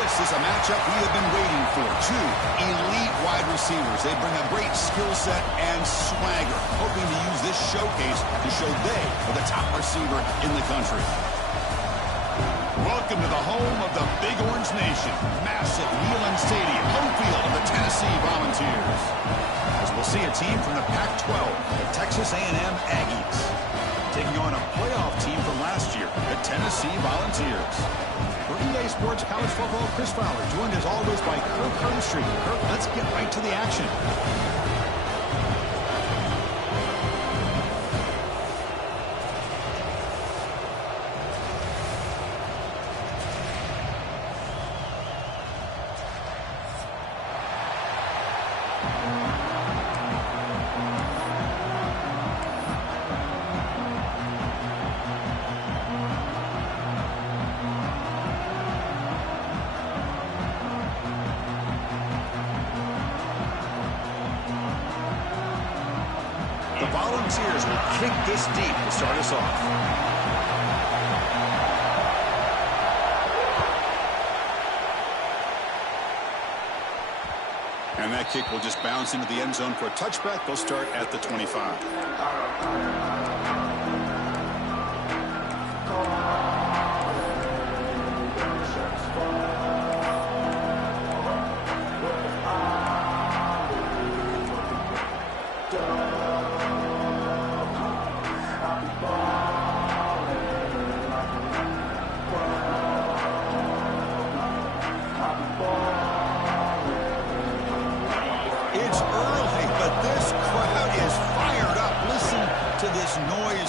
This is a matchup we have been waiting for. Two elite wide receivers. They bring a great skill set and swagger, hoping to use this showcase to show they are the top receiver in the country. Welcome to the home of the Big Orange Nation. Massive Neyland Stadium, home field of the Tennessee Volunteers. As we'll see a team from the Pac-12, the Texas A&M Aggies, taking on a playoff team from last year, the Tennessee Volunteers. For EA Sports College Football, Chris Fowler, joined as always by Kirk Herbstreit. Kirk, let's get right to the action. The Volunteers will kick this deep to start us off. And that kick will just bounce into the end zone for a touchback. They'll start at the 25.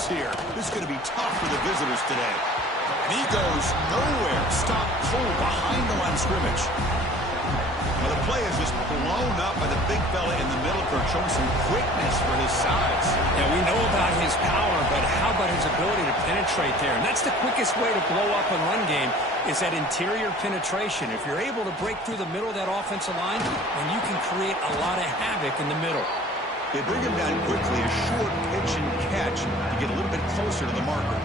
Here. This is going to be tough for the visitors today. And he goes nowhere. Stop cold behind the line of scrimmage. Now the play is just blown up by the big fella in the middle for showing some quickness for his size. Yeah, we know about his power, but how about his ability to penetrate there? And that's the quickest way to blow up a run game is that interior penetration. If you're able to break through the middle of that offensive line, then you can create a lot of havoc in the middle. They bring him down quickly, a short pitch and catch to get a little bit closer to the marker.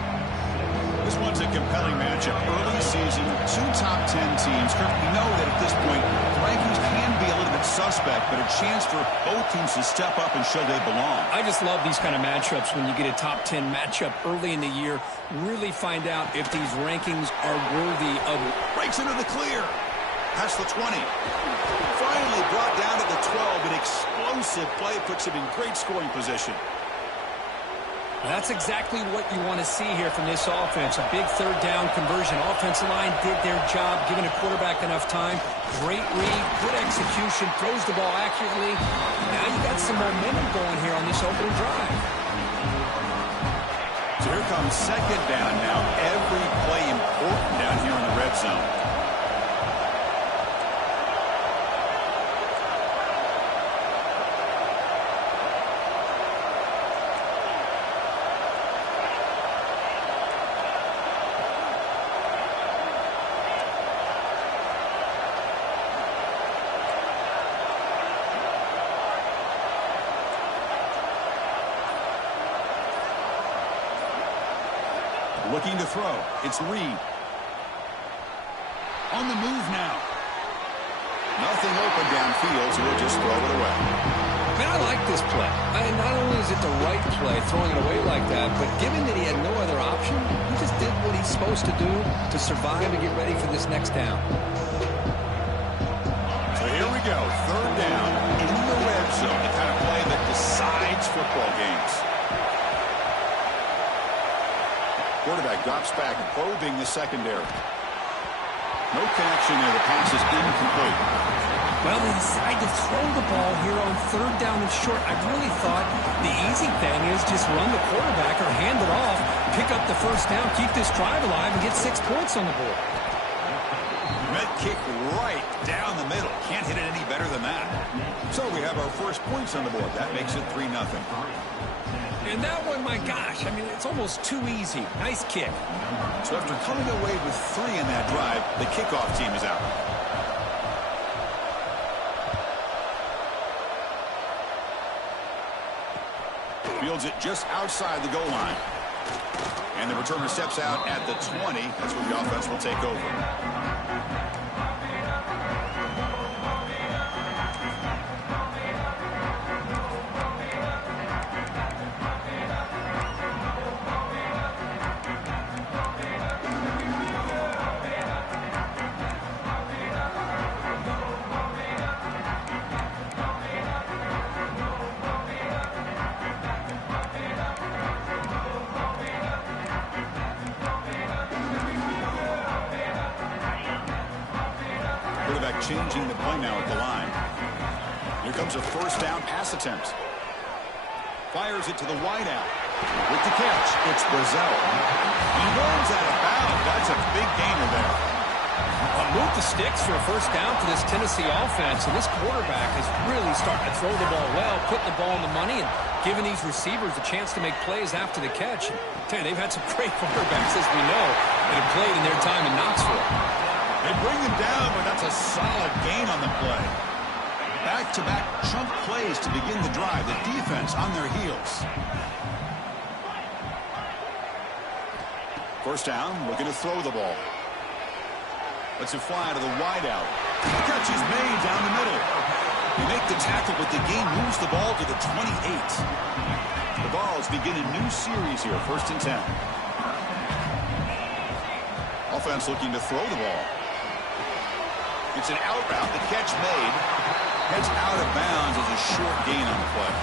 This one's a compelling matchup. Early season, two top 10 teams. Kirk, we know that at this point, the rankings can be a little bit suspect, but a chance for both teams to step up and show they belong. I just love these kind of matchups when you get a top 10 matchup early in the year. Really find out if these rankings are worthy of it. Breaks into the clear. Past the 20. Finally brought down to the 12. An explosive play puts him in great scoring position. That's exactly what you want to see here from this offense. A big third down conversion. Offensive line did their job, giving a quarterback enough time. Great read, good execution, throws the ball accurately. Now you got some momentum going here on this opening drive. So here comes second down now. Every play important down here in the red zone. Looking to throw. It's Reed. On the move now. Nothing open downfield, so he'll just throw it away. Man, I like this play. Not only is it the right play, throwing it away like that, but given that he had no other option, he just did what he's supposed to do to survive and get ready for this next down. So here we go. Third down in the red zone. The kind of play that decides football games. Quarterback drops back, probing the secondary. No connection there. The pass is incomplete. Well, they decide to throw the ball here on third down and short. I really thought the easy thing is just run the quarterback or hand it off, pick up the first down, keep this drive alive, and get 6 points on the board. Med kick right down the middle. Can't hit it any better than that. So we have our first points on the board. That makes it 3-0. And that one, my gosh, I mean, it's almost too easy. Nice kick. So after coming away with 3 in that drive, the kickoff team is out. Fields it just outside the goal line. And the returner steps out at the 20. That's where the offense will take over. changing the play now at the line. Here comes a first down pass attempt. Fires it to the wideout. With the catch, it's Brazzell. He runs out of bounds. That's a big gainer there. Move the sticks for a first down for this Tennessee offense, and this quarterback is really starting to throw the ball well, putting the ball on the money, and giving these receivers a chance to make plays after the catch. And, they've had some great quarterbacks, as we know, that have played in their time in Knoxville. They bring him down, but that's a solid gain on the play. Back-to-back chunk plays to begin the drive. The defense on their heels. First down, looking to throw the ball. Lets it fly to the wideout. Catch is made down the middle. They make the tackle, but the game moves the ball to the 28. The Vols begin a new series here, 1st and 10. Offense looking to throw the ball. It's an out route. The catch made. Heads out of bounds as a short gain on the play.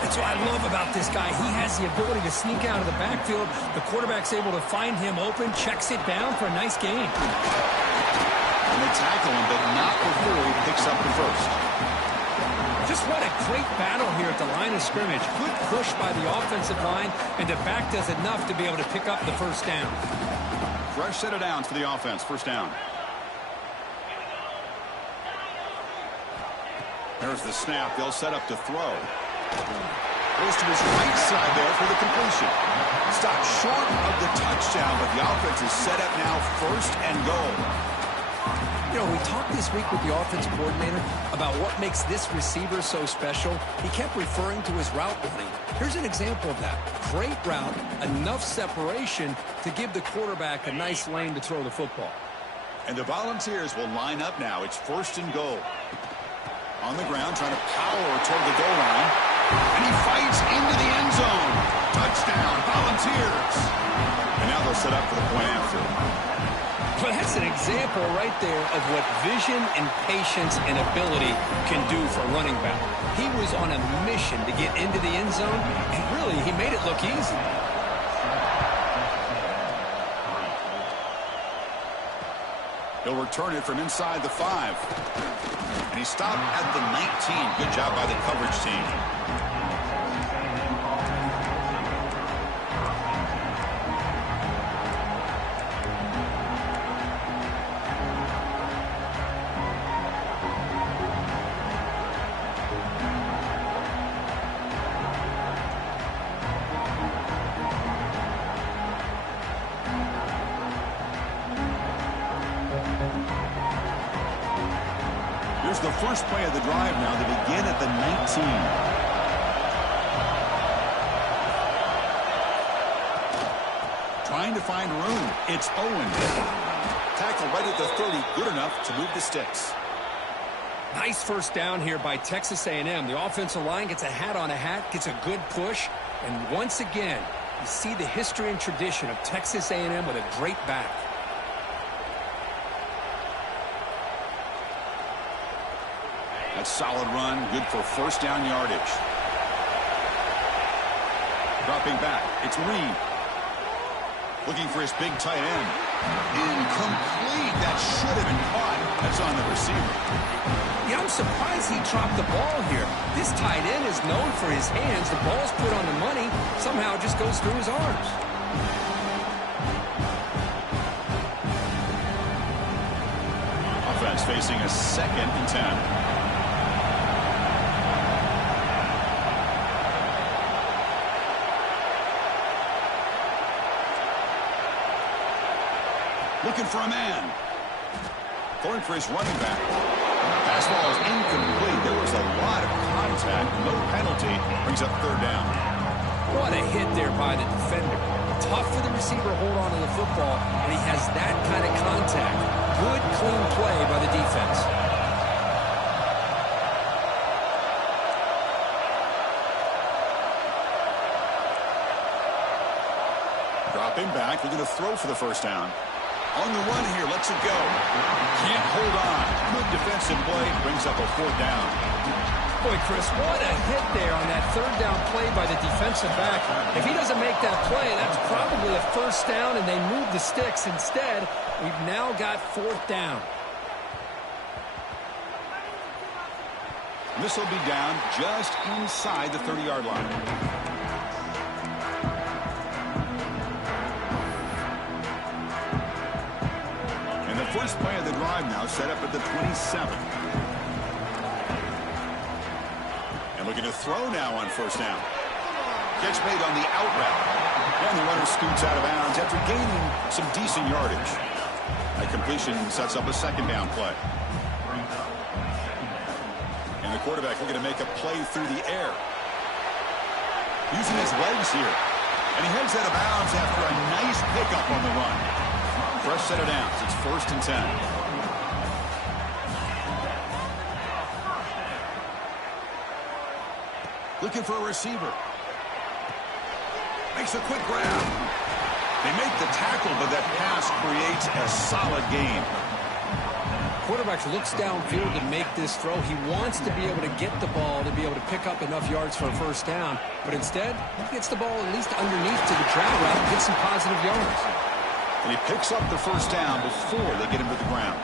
That's what I love about this guy. He has the ability to sneak out of the backfield. The quarterback's able to find him open, checks it down for a nice gain. And they tackle him, but not before he picks up the first. Just what a great battle here at the line of scrimmage. Good push by the offensive line, and the back does enough to be able to pick up the first down. Fresh set of downs for the offense. First down. There's the snap. They'll set up to throw. Goes to his right side there for the completion. Stopped short of the touchdown, but the offense is set up now 1st and goal. We talked this week with the offensive coordinator about what makes this receiver so special. He kept referring to his route running. Here's an example of that. Great route, enough separation to give the quarterback a nice lane to throw the football. And the Volunteers will line up now. It's 1st and goal. On the ground, trying to power toward the goal line. And he fights into the end zone. Touchdown, Volunteers. And now they'll set up for the point after. Well, that's an example right there of what vision and patience and ability can do for a running back. He was on a mission to get into the end zone, and really, he made it look easy. He'll return it from inside the 5. And he stopped at the 19. Good job by the coverage team. Here's the first play of the drive now. They begin at the 19. Trying to find room. It's Owen. Tackle right at the 30. Good enough to move the sticks. Nice first down here by Texas A&M. The offensive line gets a hat on a hat, gets a good push. And once again, you see the history and tradition of Texas A&M with a great back. That's solid run, good for first down yardage. Dropping back, it's Reed. Looking for his big tight end. Incomplete. That should have been caught. That's on the receiver. Yeah, I'm surprised he dropped the ball here. This tight end is known for his hands. The ball's put on the money. Somehow it just goes through his arms. Offense facing a 2nd and 10. Looking for a man. Going for his running back. Fastball is incomplete. There was a lot of contact. No penalty. Brings up 3rd down. What a hit there by the defender. Tough for the receiver to hold on to the football, and he has that kind of contact. Good, clean play by the defense. Dropping back. Looking to throw for the first down. On the run here, lets it go. Can't hold on. Good defensive play. Brings up a 4th down. Boy, Chris, what a hit there on that 3rd down play by the defensive back. If he doesn't make that play, that's probably a first down, and they move the sticks. Instead, we've now got 4th down. This will be down just inside the 30-yard line. And the first play of the drive now set up at the 27. And looking to throw now on first down. Catch made on the out route. And the runner scoots out of bounds after gaining some decent yardage. A completion sets up a second down play. And the quarterback looking to make a play through the air. Using his legs here. And he heads out of bounds after a nice pickup on the run. Fresh set of downs. It's 1st and 10. Looking for a receiver. Makes a quick grab. They make the tackle, but that pass creates a solid gain. Quarterback looks downfield to make this throw. He wants to be able to get the ball to be able to pick up enough yards for a first down. But instead, he gets the ball at least underneath to the drag route and gets some positive yards. And he picks up the first down before they get him to the ground.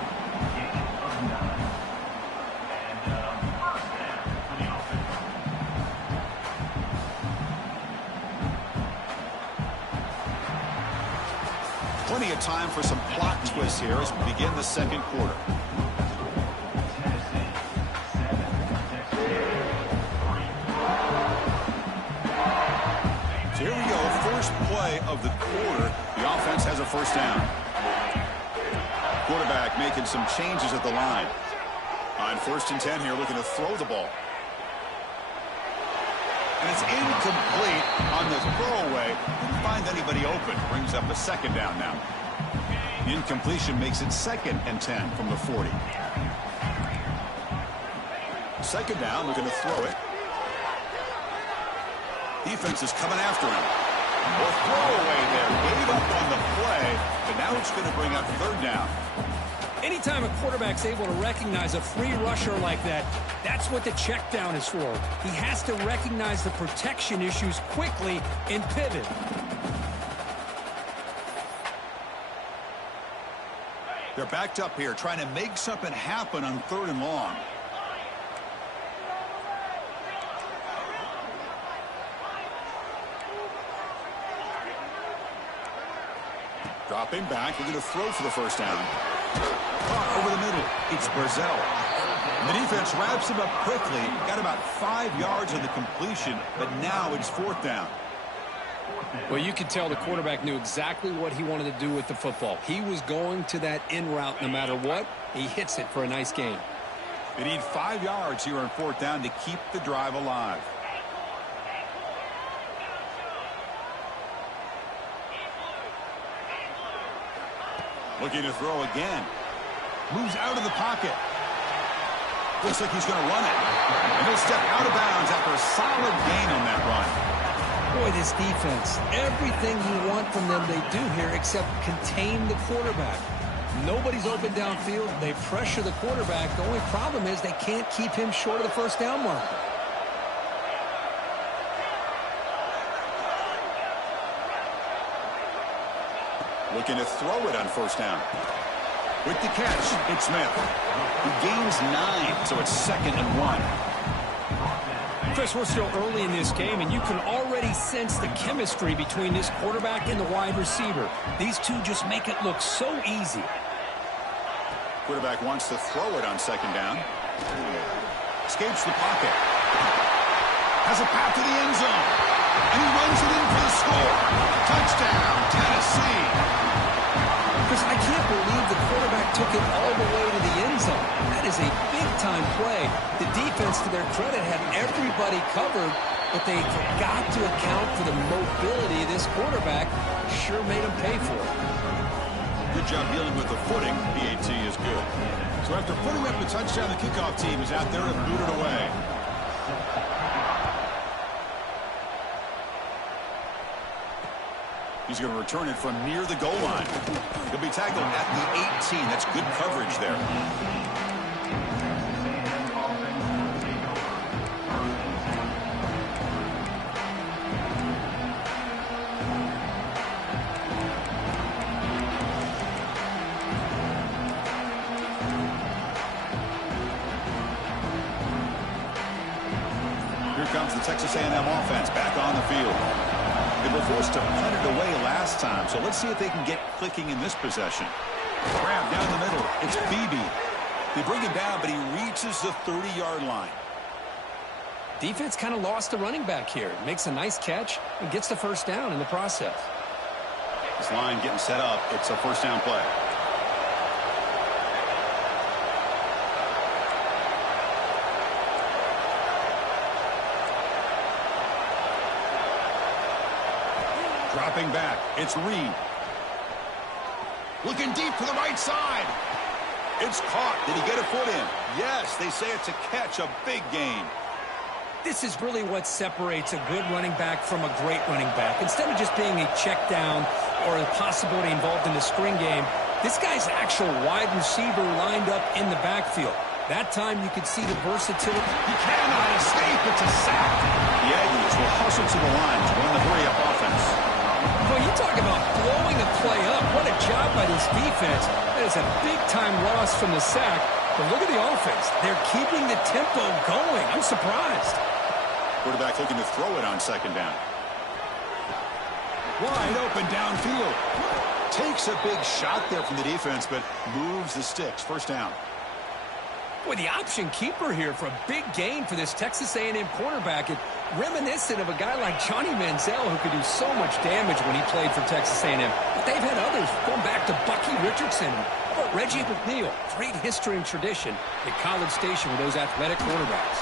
Plenty of time for some plot twists here as we begin the second quarter. So here we go, first play of the quarter. The offense has a first down. Quarterback making some changes at the line. On 1st and 10 here, looking to throw the ball. And it's incomplete on the throwaway. Didn't find anybody open. Brings up a second down now. Incompletion makes it 2nd and 10 from the 40. Second down, looking to throw it. Defense is coming after him. Well, throwaway there. Gave up on the play, but now it's going to bring up 3rd down. Anytime a quarterback's able to recognize a free rusher like that, that's what the check down is for. He has to recognize the protection issues quickly and pivot. They're backed up here, trying to make something happen on 3rd and long. Dropping back, we're going to throw for the first down. Over the middle, it's Brazzell. And the defense wraps him up quickly. Got about 5 yards on the completion, but now it's 4th down. Well, you could tell the quarterback knew exactly what he wanted to do with the football. He was going to that in route no matter what. He hits it for a nice gain. They need 5 yards here on 4th down to keep the drive alive. Looking to throw again. Moves out of the pocket. Looks like he's going to run it. And he'll step out of bounds after a solid gain on that run. Boy, this defense, everything you want from them they do here except contain the quarterback. Nobody's open downfield. They pressure the quarterback. The only problem is they can't keep him short of the first down marker. Looking to throw it on first down. With the catch, it's Smith. He gains 9, so it's 2nd and 1. Chris, we're still early in this game, and you can already sense the chemistry between this quarterback and the wide receiver. These two just make it look so easy. Quarterback wants to throw it on 2nd down. Escapes the pocket. Has a path to the end zone. And he runs it in for the score. Touchdown, Tennessee. Chris, I can't believe the quarterback took it all the way to the end zone. That is a big-time play. The defense, to their credit, had everybody covered, but they forgot to account for the mobility of this quarterback. Sure made him pay for it. Good job dealing with the footing. PAT is good. So after putting up the touchdown, the kickoff team is out there to boot it away. He's going to return it from near the goal line. He'll be tackled at the 18. That's good coverage there. comes the Texas A&M offense back on the field. They were forced to punt it away last time, so let's see if they can get clicking in this possession. Grab down the middle. It's Beebe. They bring him down, but he reaches the 30-yard line. Defense kind of lost the running back here. Makes a nice catch and gets the first down in the process. This line getting set up. It's a first down play. Dropping back. It's Reed. Looking deep to the right side. It's caught. Did he get a foot in? Yes, they say it's a catch, a big gain. This is really what separates a good running back from a great running back. Instead of just being a check down or a possibility involved in the screen game, this guy's actual wide receiver lined up in the backfield. That time you could see the versatility. He cannot escape. It's a sack. The Aggies will hustle to the line to run the hurry-up offense. Well, you talk about blowing a play up. What a job by this defense. That is a big-time loss from the sack. But look at the offense. They're keeping the tempo going. I'm surprised. Quarterback looking to throw it on second down. Wide open downfield. Takes a big shot there from the defense, but moves the sticks. First down. Boy, the option keeper here for a big gain for this Texas A&M quarterback. It reminiscent of a guy like Johnny Manziel, who could do so much damage when he played for Texas A&M. But they've had others, going back to Bucky Richardson. How about Reggie McNeil? Great history and tradition at College Station with those athletic quarterbacks.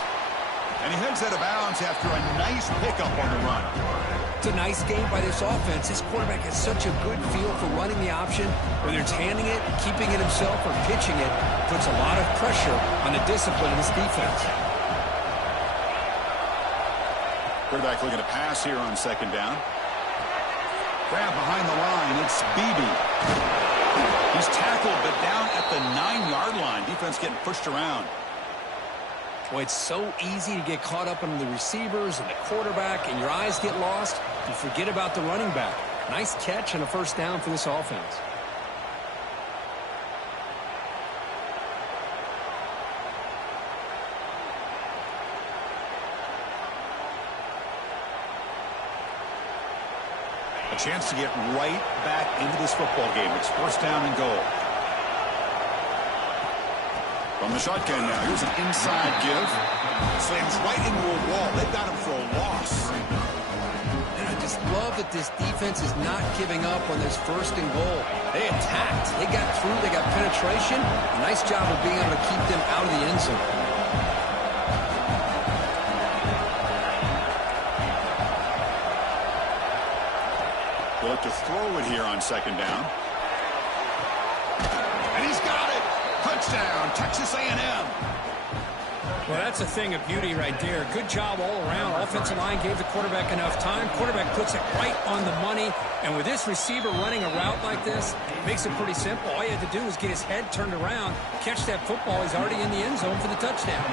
And he heads out of bounds after a nice pickup on the run. It's a nice game by this offense. This quarterback has such a good feel for running the option. Whether it's handing it, keeping it himself, or pitching it, puts a lot of pressure on the discipline of this defense. Quarterback looking to pass here on second down. Grab behind the line. It's Beebe. He's tackled, but down at the 9-yard line. Defense getting pushed around. Boy, it's so easy to get caught up on the receivers and the quarterback, and your eyes get lost. You forget about the running back. Nice catch and a first down for this offense. A chance to get right back into this football game. It's first down and goal. From the shotgun now, here's an inside give. Slams right into a wall. They've got him for a loss. And I just love that this defense is not giving up on this first and goal. They attacked. They got through. They got penetration. Nice job of being able to keep them out of the end zone. They'll look to throw it here on second down. And he's got it. Touchdown, Texas A&M. Well, that's a thing of beauty right there. Good job all around. Offensive line gave the quarterback enough time. Quarterback puts it right on the money. And with this receiver running a route like this, it makes it pretty simple. All you had to do was get his head turned around, catch that football. He's already in the end zone for the touchdown.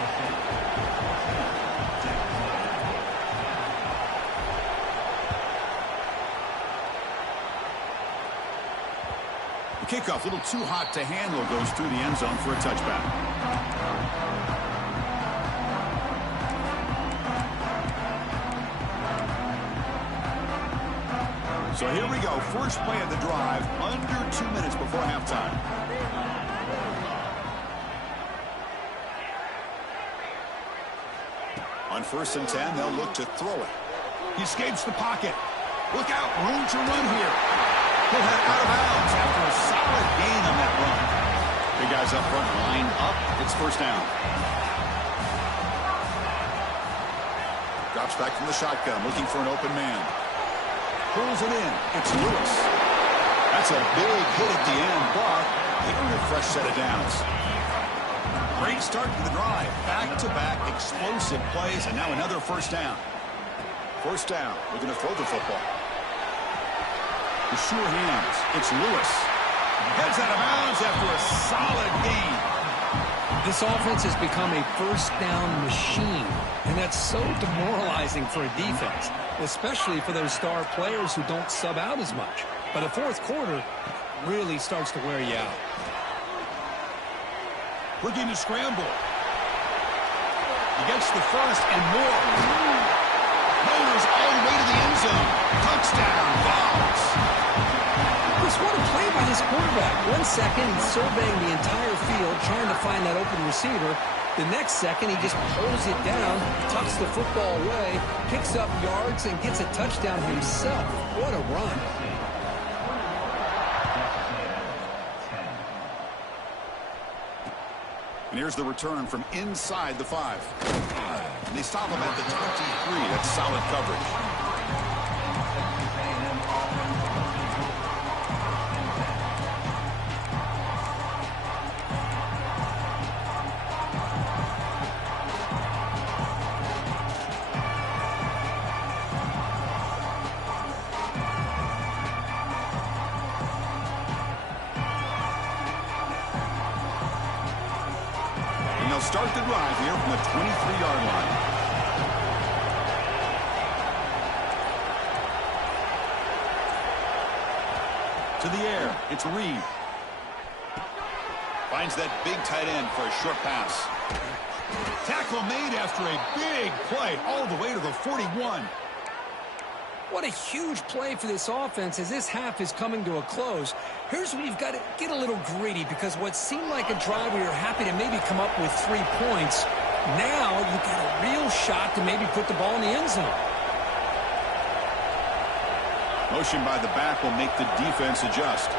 Kickoff, a little too hot to handle, goes through the end zone for a touchback. So here we go, first play of the drive, under 2 minutes before halftime. On 1st and 10, they'll look to throw it. He escapes the pocket. Look out, room to run here. He'll head out of bounds after a solid gain on that run. Big guys up front, line up. It's first down. Drops back from the shotgun, looking for an open man. Pulls it in. It's Lewis. That's a big hit at the end, but they earned a fresh set of downs. Great start to the drive. Back-to-back explosive plays, and now another first down. First down. Looking to throw the football. With sure hands, it's Lewis. Heads out of bounds after a solid gain. This offense has become a first down machine, and that's so demoralizing for a defense, especially for those star players who don't sub out as much. But the fourth quarter really starts to wear you out. Looking to scramble. He gets the first and more. Motors all the way to the end zone. Touchdown, Vols. Just what a play by this quarterback. 1 second, he's surveying the entire field, trying to find that open receiver. The next second, he just pulls it down, tucks the football away, picks up yards, and gets a touchdown himself. What a run. And here's the return from inside the 5. And they stop him at the 23. That's solid coverage. Start the drive here from the 23-yard line. To the air, it's Reed. Finds that big tight end for a short pass. Tackle made after a big play all the way to the 41. What a huge play for this offense as this half is coming to a close. Here's where you've got to get a little greedy, because what seemed like a drive where you're happy to maybe come up with 3 points, now you've got a real shot to maybe put the ball in the end zone. Motion by the back will make the defense adjust.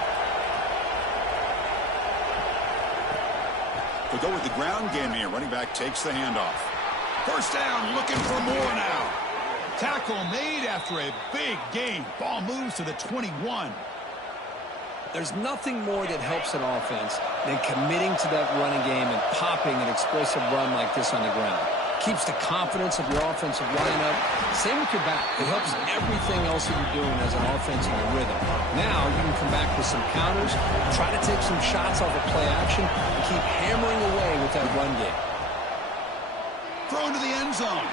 They'll go with the ground game here. Running back takes the handoff. First down, looking for more now. Tackle made after a big gain. Ball moves to the 21. There's nothing more that helps an offense than committing to that running game and popping an explosive run like this on the ground. Keeps the confidence of your offensive line up. Same with your back. It helps everything else that you're doing as an offense in your rhythm. Now you can come back with some counters, try to take some shots off of play action, and keep hammering away with that run game. Thrown to the end zone.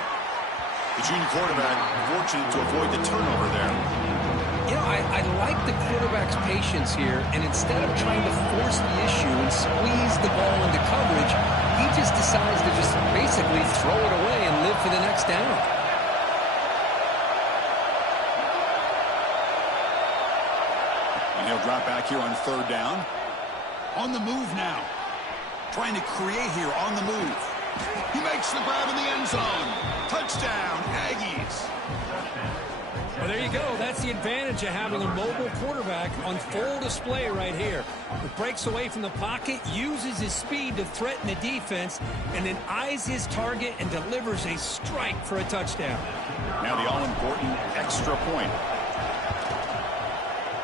The junior quarterback fortunate to avoid the turnover there. You know, I like the quarterback's patience here, and instead of trying to force the issue and squeeze the ball into coverage, he just decides to just basically throw it away and live for the next down. And he'll drop back here on 3rd down. On the move now. Trying to create here on the move. He makes the grab in the end zone. Touchdown, Aggies. Well, there you go. That's the advantage of having a mobile quarterback on full display right here. He breaks away from the pocket, uses his speed to threaten the defense, and then eyes his target and delivers a strike for a touchdown. Now the all-important extra point.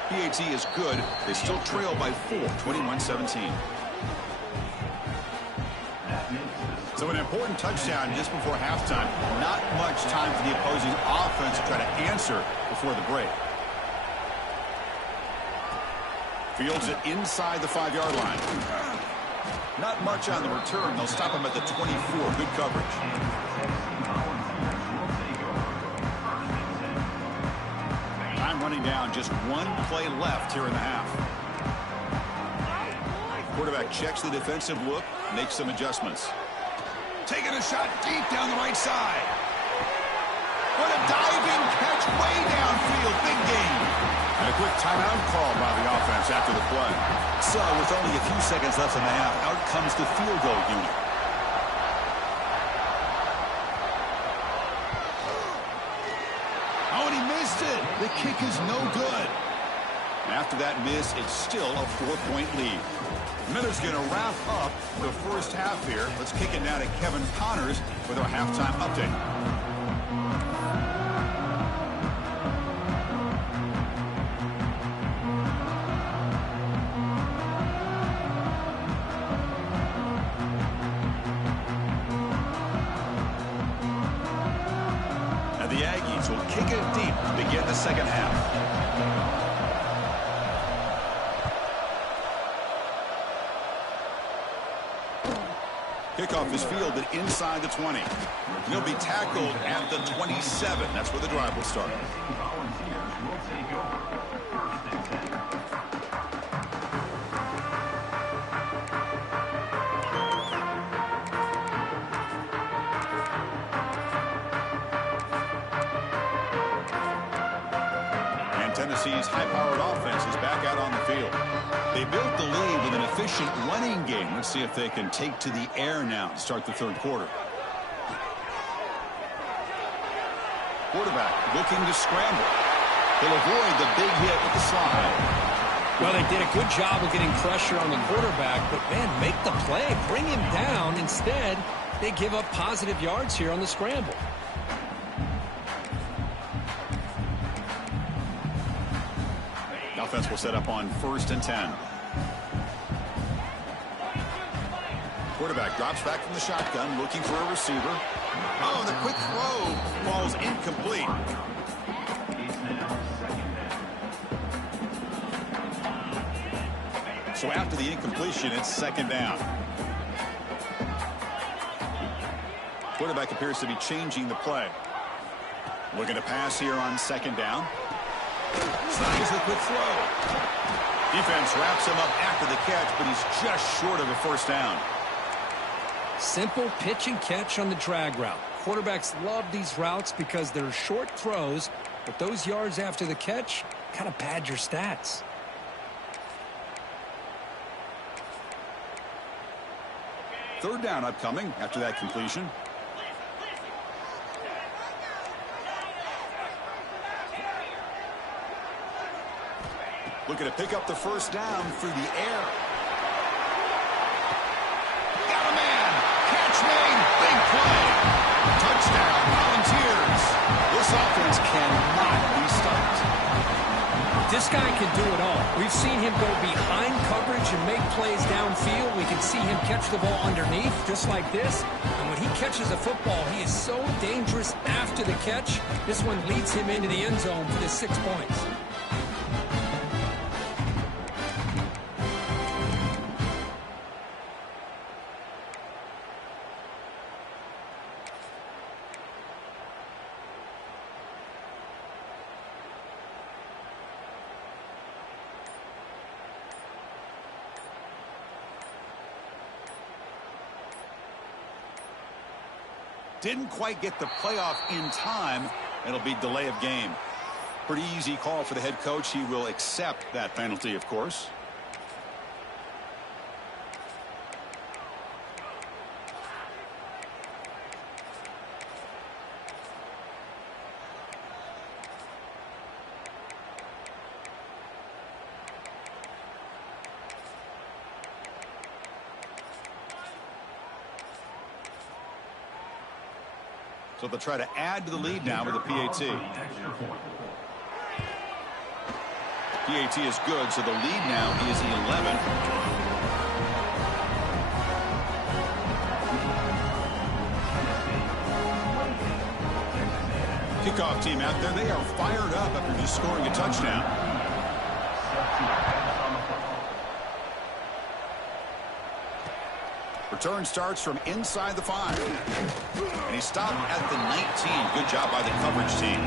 PAT is good. They still trail by 4, 21-17. So an important touchdown just before halftime. Not much time for the opposing offense to try to answer before the break. Fields it inside the 5-yard line. Not much on the return. They'll stop him at the 24. Good coverage. Time running down. Just 1 play left here in the half. Quarterback checks the defensive look, makes some adjustments. Taking a shot deep down the right side. What a diving catch way downfield. Big gain. And a quick timeout call by the offense after the play. So with only a few seconds left in the half, out comes the field goal unit. Oh, and he missed it. The kick is no good. And after that miss, it's still a 4-point lead. Miller's going to wrap up the first half here. Let's kick it now to Kevin Connors with our halftime update. Now the Aggies will kick it deep to begin the second half. Kickoff is fielded inside the 20. He'll be tackled at the 27. That's where the drive will start. Tennessee's high-powered offense is back out on the field. They built the lead with an efficient running game. Let's see if they can take to the air now to start the third quarter. Quarterback looking to scramble. He'll avoid the big hit with the slide. Well, they did a good job of getting pressure on the quarterback, but, man, make the play. Bring him down. Instead, they give up positive yards here on the scramble. The offense will set up on 1st and 10. Quarterback drops back from the shotgun, looking for a receiver. Oh, the quick throw falls incomplete. So after the incompletion, it's 2nd down. Quarterback appears to be changing the play. Looking to pass here on 2nd down. Snags the quick throw. Defense wraps him up after the catch, but he's just short of a 1st down. Simple pitch and catch on the drag route. Quarterbacks love these routes because they're short throws, but those yards after the catch kind of pad your stats. Third down upcoming after that completion. Looking to pick up the 1st down through the air. Got a man. Catch made. Big play. Touchdown, Volunteers. This offense cannot be stopped. This guy can do it all. We've seen him go behind coverage and make plays downfield. We can see him catch the ball underneath, just like this. And when he catches a football, he is so dangerous after the catch. This one leads him into the end zone for the 6 points. Didn't quite get the playoff in time. It'll be delay of game. Pretty easy call for the head coach. He will accept that penalty, of course. So they'll try to add to the lead now with a PAT. PAT is good, so the lead now is 11. Kickoff team out there, they are fired up after just scoring a touchdown. Return starts from inside the 5. And he stopped at the 19. Good job by the coverage team.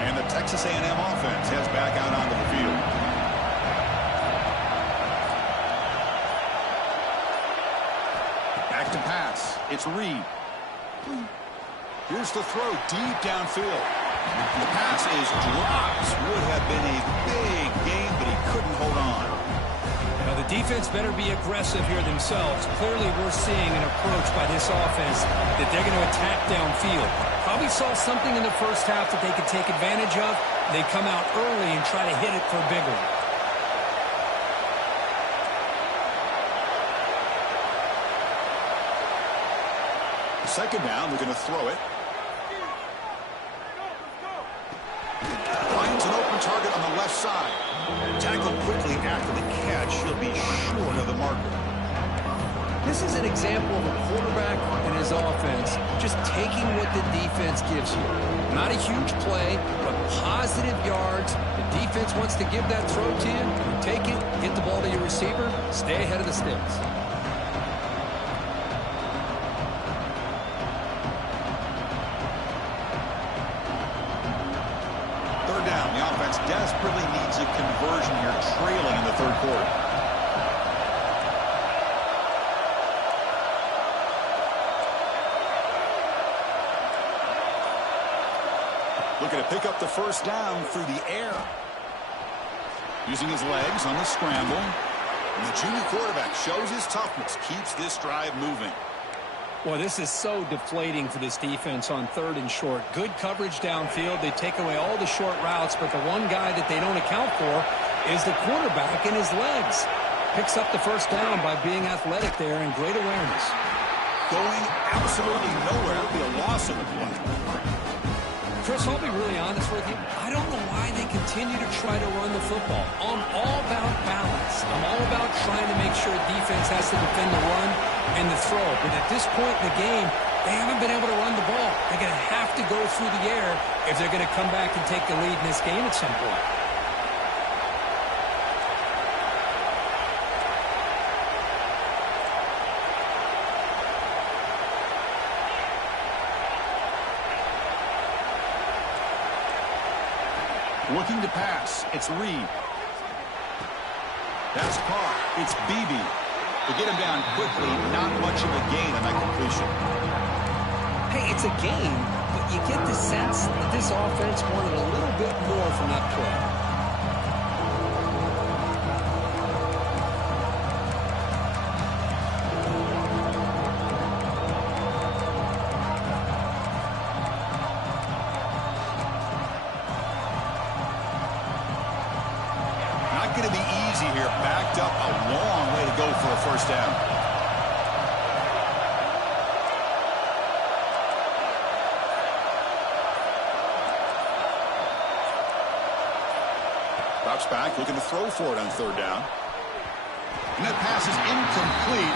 And the Texas A&M offense heads back out onto the field. To pass. It's Reed. Here's the throw deep downfield. The pass is dropped. Would have been a big gain, but he couldn't hold on. Now the defense better be aggressive here themselves. Clearly we're seeing an approach by this offense that they're going to attack downfield. Probably saw something in the first half that they could take advantage of. They come out early and try to hit it for a big one. Second down, they're going to throw it. Finds an open target on the left side. Tackled quickly after the catch. He'll be short of the marker. This is an example of a quarterback and his offense just taking what the defense gives you. Not a huge play, but positive yards. The defense wants to give that throw to you. You take it, get the ball to your receiver, stay ahead of the sticks. desperately needs a conversion here, trailing in the third quarter. Looking to pick up the first down through the air. Using his legs on the scramble. And the junior quarterback shows his toughness, keeps this drive moving. Well, this is so deflating for this defense on 3rd and short. Good coverage downfield. They take away all the short routes, but the one guy that they don't account for is the quarterback and his legs. Picks up the first down by being athletic there and great awareness. Going absolutely nowhere. That'll be a loss of the play. Chris, I'll be really honest with you. I don't know why they continue to try to run the football. I'm all about balance. I'm all about trying to make sure defense has to defend the run and the throw. But at this point in the game, they haven't been able to run the ball. They're going to have to go through the air if they're going to come back and take the lead in this game at some point. Looking to pass. It's Reed. That's Carr. It's Beebe. To get him down quickly, not much of a gain on that completion. Hey, it's a game, but you get the sense that this offense wanted a little bit more from that play. Going to be easy here. Backed up a long way to go for a first down. Drops back, looking to throw for it on 3rd down. And that pass is incomplete.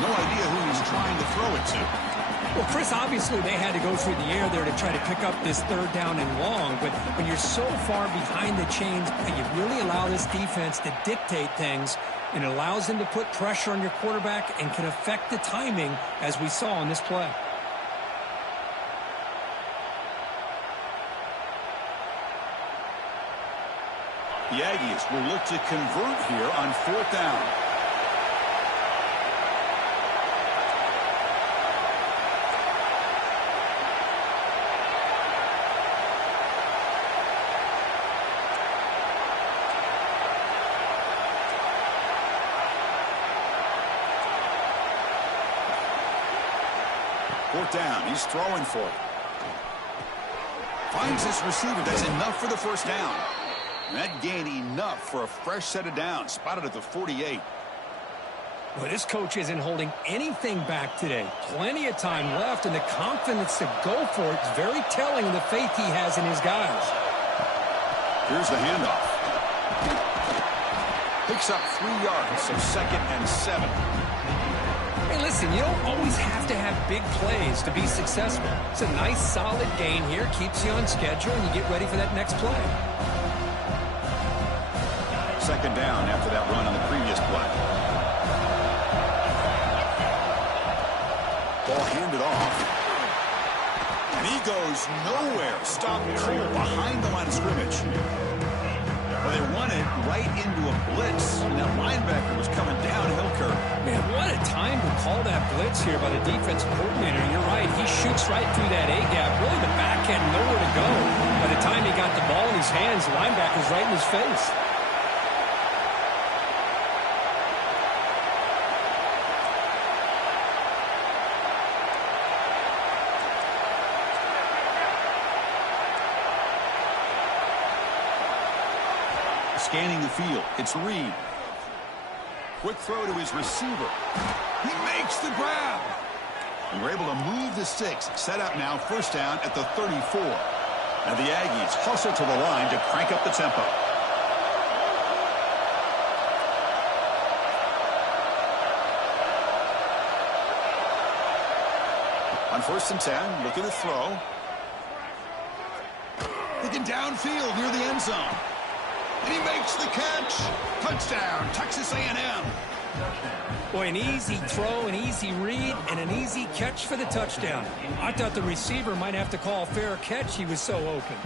No idea who he's trying to throw it to. Well, Chris, obviously they had to go through the air there to try to pick up this 3rd down and long, but when you're so far behind the chains, you really allow this defense to dictate things, and it allows them to put pressure on your quarterback and can affect the timing, as we saw on this play. The Aggies will look to convert here on 4th down. Fourth down. He's throwing for it. Finds this receiver. That's enough for the first down. And that gain enough for a fresh set of downs. Spotted at the 48. Well, this coach isn't holding anything back today. Plenty of time left, and the confidence to go for it is very telling of the faith he has in his guys. Here's the handoff. Picks up 3 yards, so 2nd and 7. Hey, listen, you don't always have to have big plays to be successful. It's a nice, solid gain here. Keeps you on schedule, and you get ready for that next play. 2nd down after that run on the previous play. Ball handed off. And he goes nowhere. Stopped cold behind the line of scrimmage. Well, they run it right into a blitz. And that linebacker was coming downhill, Kirk. Man, what a time to call that blitz here by the defensive coordinator. You're right. He shoots right through that A-gap. Really, the back had nowhere to go. By the time he got the ball in his hands, the linebacker's right in his face. Scanning the field. It's Reed. Quick throw to his receiver. He makes the grab. And we're able to move the sticks. Set up now, first down at the 34. And the Aggies hustle to the line to crank up the tempo. On 1st and 10, looking to throw. Looking downfield near the end zone. And he makes the catch. Touchdown, Texas A&M. Boy, an easy throw, an easy read, and an easy catch for the touchdown. I thought the receiver might have to call fair catch. He was so open.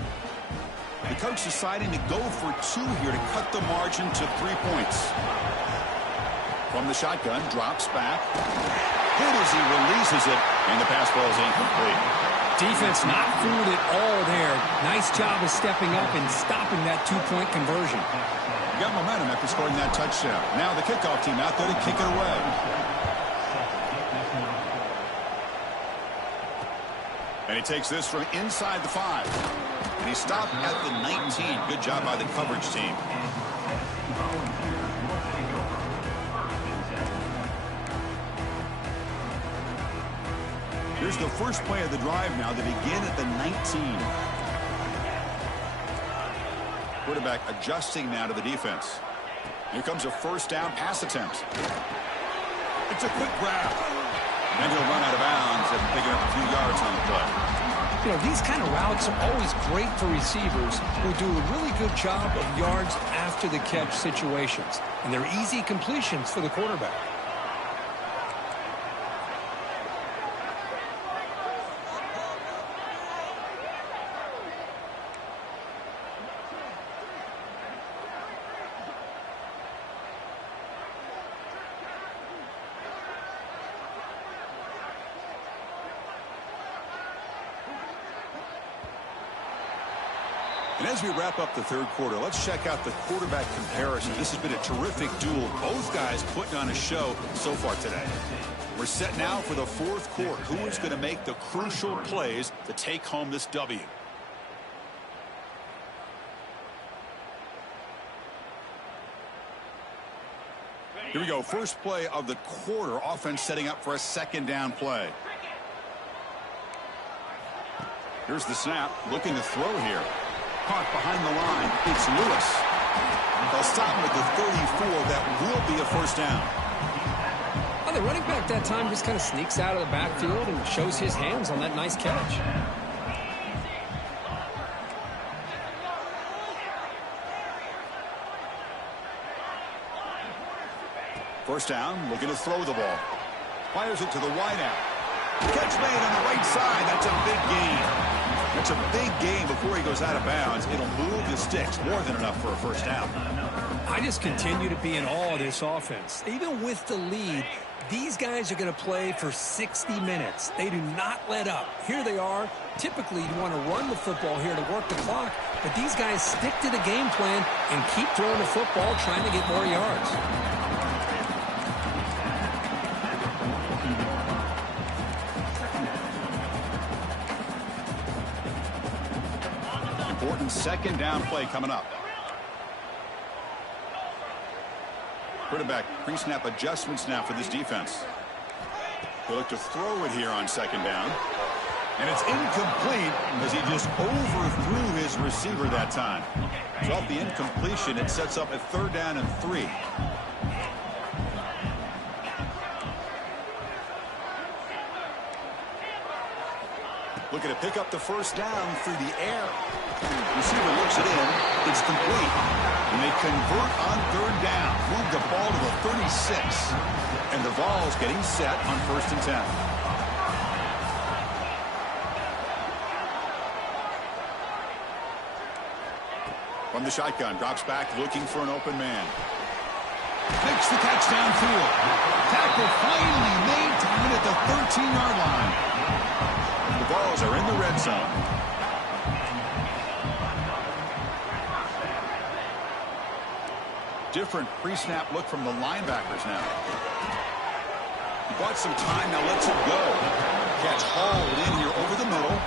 The coach deciding to go for 2 here to cut the margin to 3 points. From the shotgun, drops back. Good as he releases it, and the pass ball is incomplete. Defense not fooled at all there. Nice job of stepping up and stopping that 2-point conversion. Got momentum after scoring that touchdown. Now the kickoff team out there to kick it away. And he takes this from inside the 5. And he stopped at the 19. Good job by the coverage team. Here's the first play of the drive now. They begin at the 19. Quarterback adjusting now to the defense. Here comes a first down pass attempt. It's a quick grab. And he'll run out of bounds and picking up a few yards on the play. You know, these kind of routes are always great for receivers who do a really good job of yards after the catch situations. And they're easy completions for the quarterback. And as we wrap up the third quarter, let's check out the quarterback comparison. This has been a terrific duel. Both guys putting on a show so far today. We're set now for the fourth quarter. Who is going to make the crucial plays to take home this W? Here we go. First play of the quarter. Offense setting up for a second down play. Here's the snap. Looking to throw here. Caught behind the line. It's Lewis. They'll stop him at the 34. That will be a first down. Well, the running back that time just kind of sneaks out of the backfield and shows his hands on that nice catch. First down, looking to throw the ball. Fires it to the wideout. Catch made on the right side. That's a big gain. That's a big gain before he goes out of bounds. It'll move the sticks. More than enough for a first down. I just continue to be in awe of this offense. Even with the lead, these guys are going to play for 60 minutes. They do not let up. Here they are. Typically, you want to run the football here to work the clock, but these guys stick to the game plan and keep throwing the football, trying to get more yards. Important second down play coming up. Quarterback pre-snap adjustments now for this defense. They look to throw it here on second down. And it's incomplete as he just overthrew his receiver that time. So off the incompletion, it sets up a third down and 3. Looking to pick up the first down through the air. Receiver looks it in. It's complete. And they convert on third down. Move the ball to the 36. And the Vols getting set on 1st and 10. From the shotgun, drops back, looking for an open man. Makes the catch downfield. Tackle finally made down at the 13-yard line. The Vols are in the red zone. Different pre-snap look from the linebackers now. He bought some time, now lets it go. Catch hauled in here over the middle.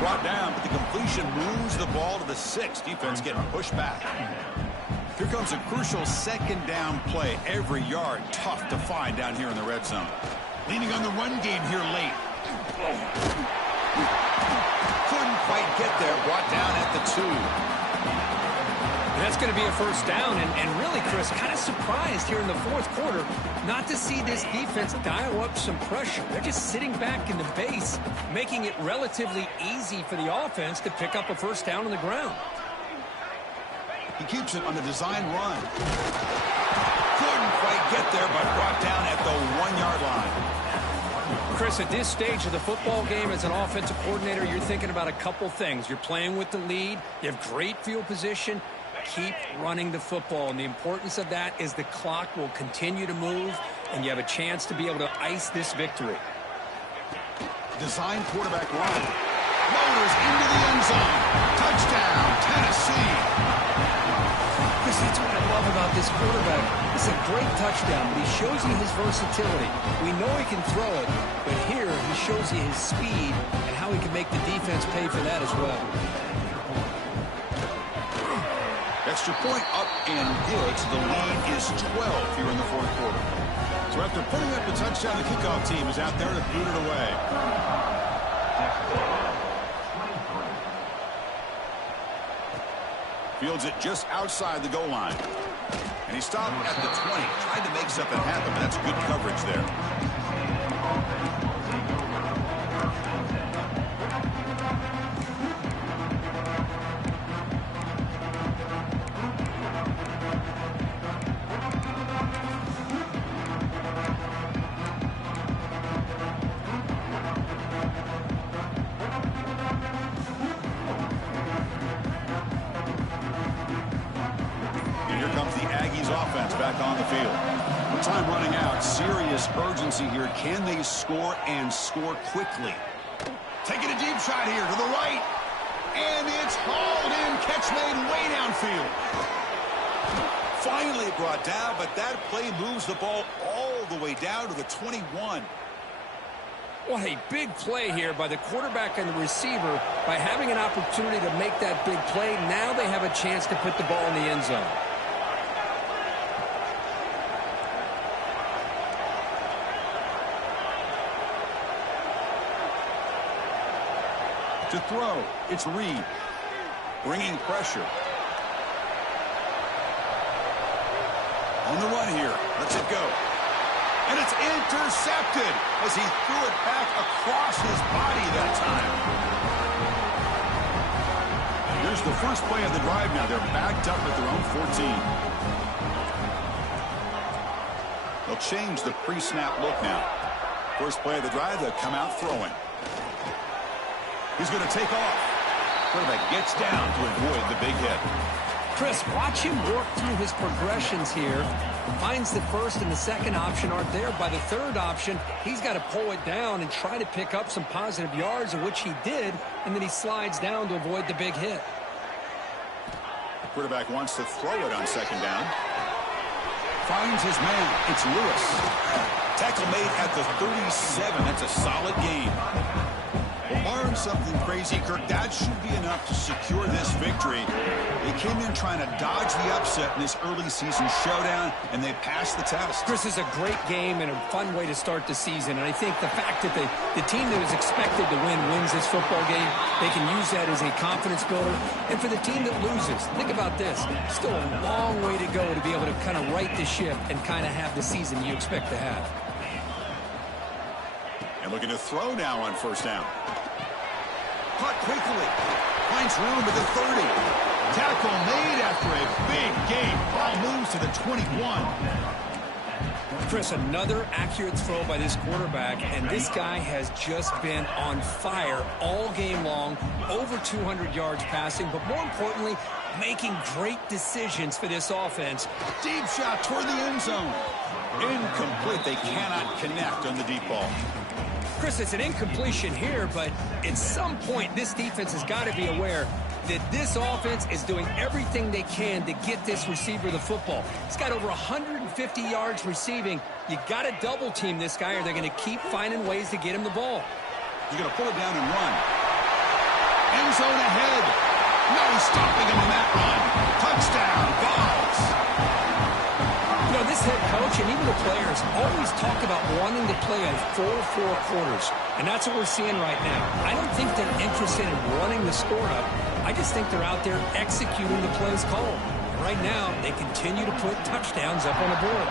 Brought down, but the completion moves the ball to the 6. Defense getting pushed back. Here comes a crucial second down play. Every yard tough to find down here in the red zone. Leaning on the run game here late. Couldn't quite get there. Brought down at the 2. That's going to be a first down, and really, Chris, kind of surprised here in the fourth quarter not to see this defense dial up some pressure. They're just sitting back in the base, making it relatively easy for the offense to pick up a first down on the ground. He keeps it on the design run. Couldn't quite get there, but brought down at the 1-yard line. Chris, at this stage of the football game as an offensive coordinator, you're thinking about a couple things. You're playing with the lead. You have great field position. Keep running the football. And the importance of that is the clock will continue to move, and you have a chance to be able to ice this victory. Design quarterback run. Motors into the end zone. Touchdown, Tennessee. Chris, that's what I love about this quarterback. It's a great touchdown, but he shows you his versatility. We know he can throw it, but here he shows you his speed and how he can make the defense pay for that as well. Extra point up and good. So the lead is 12 here in the fourth quarter. So after putting up the touchdown, the kickoff team is out there to boot it away. Fields it just outside the goal line. And he stopped at the 20. Tried to make something happen, but that's good coverage there. Back on the field. With time running out, serious urgency here. Can they score and score quickly? Taking a deep shot here to the right. And it's hauled in. Catch made way downfield. Finally brought down, but that play moves the ball all the way down to the 21. What a big play here by the quarterback and the receiver. By having an opportunity to make that big play, now they have a chance to put the ball in the end zone. To throw, it's Reed. Bringing pressure. On the run here. Lets it go. And it's intercepted as he threw it back across his body that time. Here's the first play of the drive now. They're backed up at their own 14. They'll change the pre-snap look now. First play of the drive, they'll come out throwing. He's going to take off. Quarterback gets down to avoid the big hit. Chris, watch him work through his progressions here. Finds the first and the second option aren't there. By the third option, he's got to pull it down and try to pick up some positive yards, of which he did, and then he slides down to avoid the big hit. Quarterback wants to throw it on second down. Finds his man. It's Lewis. Tackle made at the 37. That's a solid game. Well, barring something crazy, Kirk, that should be enough to secure this victory. They came in trying to dodge the upset in this early season showdown, and they passed the test. Chris, is a great game and a fun way to start the season. And I think the fact that the team that was expected to win wins this football game, they can use that as a confidence builder. And for the team that loses, think about this. Still a long way to go to be able to kind of right the ship and kind of have the season you expect to have. And looking to throw now on first down. Caught quickly. Finds room at the 30. Tackle made after a big gain. Ball moves to the 21. Chris, another accurate throw by this quarterback, and this guy has just been on fire all game long. Over 200 yards passing, but more importantly, making great decisions for this offense. Deep shot toward the end zone. Incomplete. They cannot connect on the deep ball. Chris, it's an incompletion here, but at some point, this defense has got to be aware that this offense is doing everything they can to get this receiver the football. He's got over 150 yards receiving. You got to double team this guy, or they're going to keep finding ways to get him the ball. He's going to pull it down and run. End zone ahead. No stopping him on that run. Touchdown, Vols. You know, this head coach and even the players always talk about wanting to play a 4-4 quarters, and that's what we're seeing right now. I don't think they're interested in running the score up. I just think they're out there executing the plays called. And right now, they continue to put touchdowns up on the board.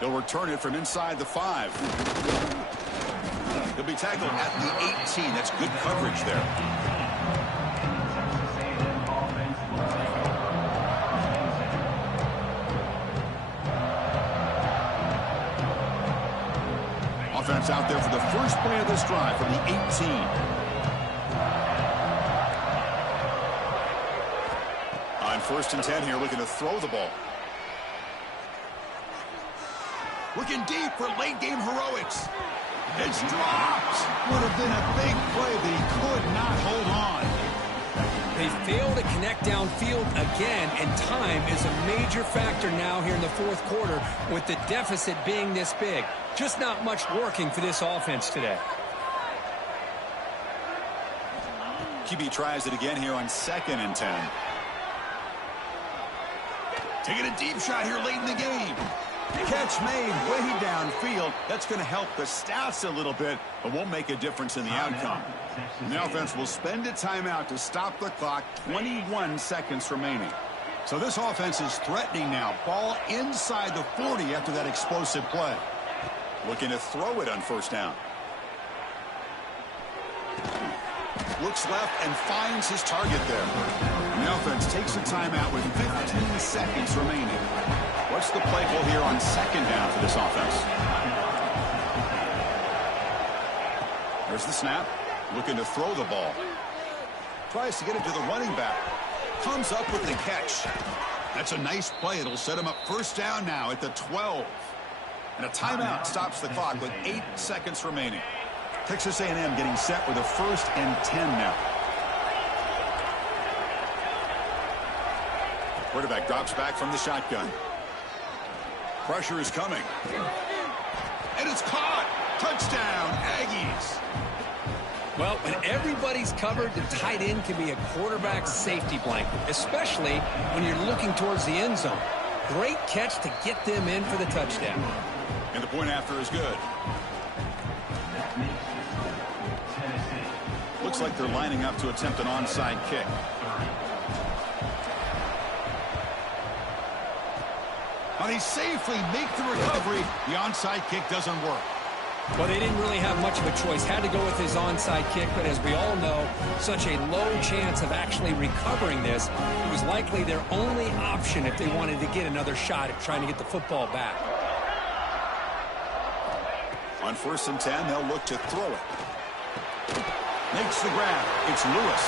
He'll return it from inside the 5. He'll be tackled at the 18. That's good coverage there. offense out there for the first play of this drive from the 18. On 1st and 10 here, looking to throw the ball. Looking deep for late-game heroics. It's dropped. Would have been a big play, but he could not hold on. They fail to connect downfield again, and time is a major factor now here in the 4th quarter with the deficit being this big. Just not much working for this offense today. QB tries it again here on 2nd and 10. Taking a deep shot here late in the game. Catch made way downfield. That's going to help the stats a little bit, but won't make a difference in the outcome. And the offense will spend a timeout to stop the clock. 21 seconds remaining. So this offense is threatening now. Ball inside the 40 after that explosive play. Looking to throw it on 1st down. Looks left and finds his target there. And the offense takes a timeout with 15 seconds remaining. What's the play call here on 2nd down for this offense? There's the snap. Looking to throw the ball. Tries to get it to the running back. Comes up with the catch. That's a nice play. It'll set him up 1st down now at the 12. And a timeout stops the clock with 8 seconds remaining. Texas A&M getting set with a 1st and 10 now. Quarterback drops back from the shotgun. Pressure is coming. And it's caught. Touchdown, Aggies. Well, when everybody's covered, the tight end can be a quarterback's safety blanket, especially when you're looking towards the end zone. Great catch to get them in for the touchdown. And the point after is good. Looks like they're lining up to attempt an onside kick. But he safely make the recovery. The onside kick doesn't work. Well, they didn't really have much of a choice. Had to go with his onside kick, but as we all know, such a low chance of actually recovering this. It was likely their only option if they wanted to get another shot at trying to get the football back. On 1st and 10, they'll look to throw it. Makes the grab. It's Lewis.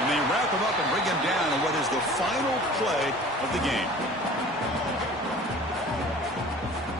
And they wrap him up and bring him down in what is the final play of the game.